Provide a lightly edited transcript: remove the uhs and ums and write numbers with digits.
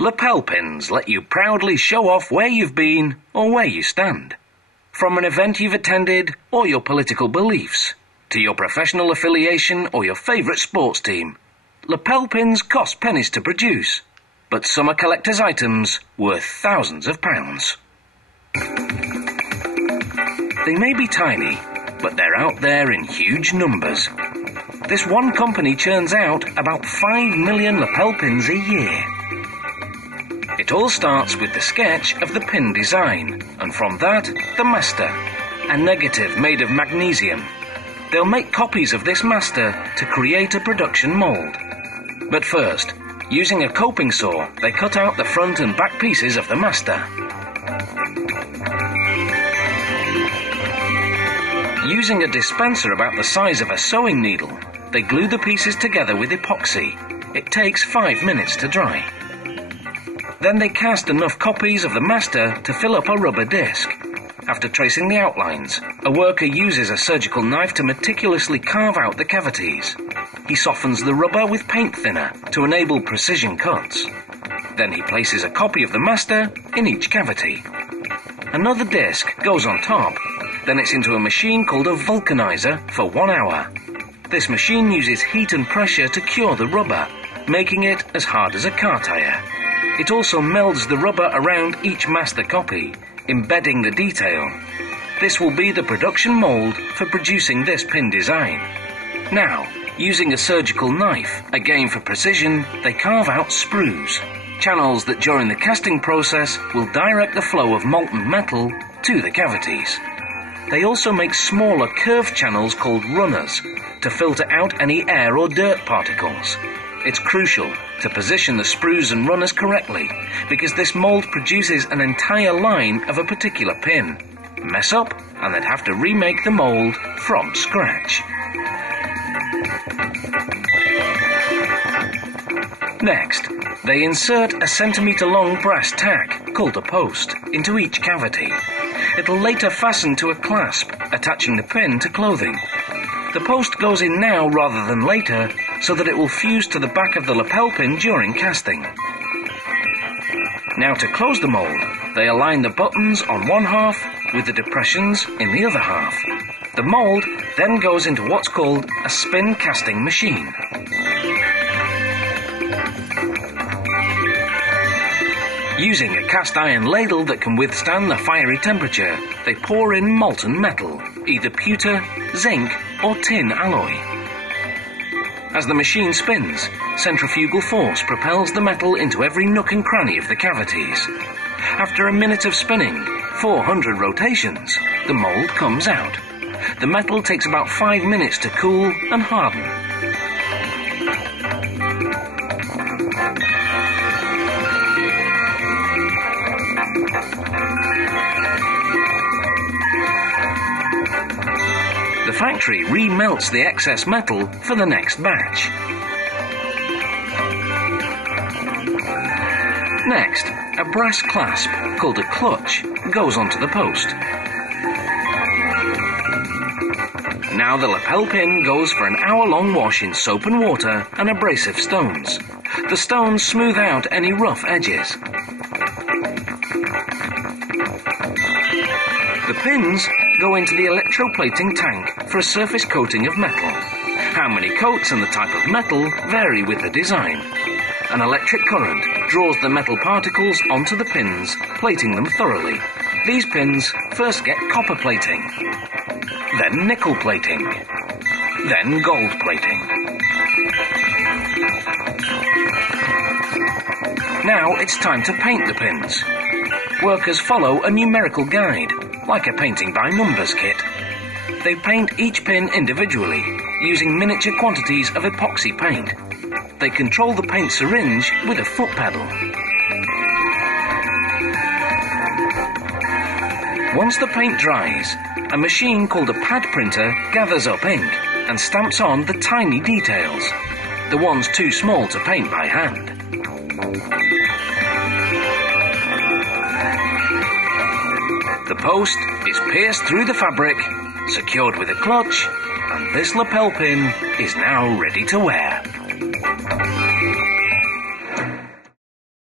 Lapel pins let you proudly show off where you've been or where you stand. From an event you've attended or your political beliefs, to your professional affiliation or your favourite sports team, lapel pins cost pennies to produce, but some are collector's items worth thousands of pounds. They may be tiny, but they're out there in huge numbers. This one company churns out about 5 million lapel pins a year. It all starts with the sketch of the pin design, and from that, the master, a negative made of magnesium. They'll make copies of this master to create a production mould. But first, using a coping saw, they cut out the front and back pieces of the master. Using a dispenser about the size of a sewing needle, they glue the pieces together with epoxy. It takes 5 minutes to dry. Then they cast enough copies of the master to fill up a rubber disc. After tracing the outlines, a worker uses a surgical knife to meticulously carve out the cavities. He softens the rubber with paint thinner to enable precision cuts. Then he places a copy of the master in each cavity. Another disc goes on top. Then it's into a machine called a vulcanizer for 1 hour. This machine uses heat and pressure to cure the rubber, making it as hard as a car tire. It also melds the rubber around each master copy, embedding the detail. This will be the production mould for producing this pin design. Now, using a surgical knife, again for precision, they carve out sprues, channels that during the casting process will direct the flow of molten metal to the cavities. They also make smaller curved channels called runners to filter out any air or dirt particles. It's crucial to position the sprues and runners correctly because this mould produces an entire line of a particular pin. Mess up and they'd have to remake the mould from scratch. Next, they insert a centimetre-long brass tack, called a post, into each cavity. It'll later fasten to a clasp, attaching the pin to clothing. The post goes in now rather than later, so that it will fuse to the back of the lapel pin during casting. Now to close the mould, they align the buttons on one half with the depressions in the other half. The mould then goes into what's called a spin casting machine. Using a cast iron ladle that can withstand the fiery temperature, they pour in molten metal, either pewter, zinc or tin alloy. As the machine spins, centrifugal force propels the metal into every nook and cranny of the cavities. After a minute of spinning, 400 rotations, the mould comes out. The metal takes about 5 minutes to cool and harden. The factory remelts the excess metal for the next batch. Next, a brass clasp, called a clutch, goes onto the post. Now the lapel pin goes for an hour-long wash in soap and water and abrasive stones. The stones smooth out any rough edges. The pins go into the electroplating tank for a surface coating of metal. How many coats and the type of metal vary with the design. An electric current draws the metal particles onto the pins, plating them thoroughly. These pins first get copper plating, then nickel plating, then gold plating. Now it's time to paint the pins. Workers follow a numerical guide, like a painting by numbers kit. They paint each pin individually, using miniature quantities of epoxy paint. They control the paint syringe with a foot pedal. Once the paint dries, a machine called a pad printer gathers up ink and stamps on the tiny details, the ones too small to paint by hand. The post is pierced through the fabric, secured with a clutch, and this lapel pin is now ready to wear.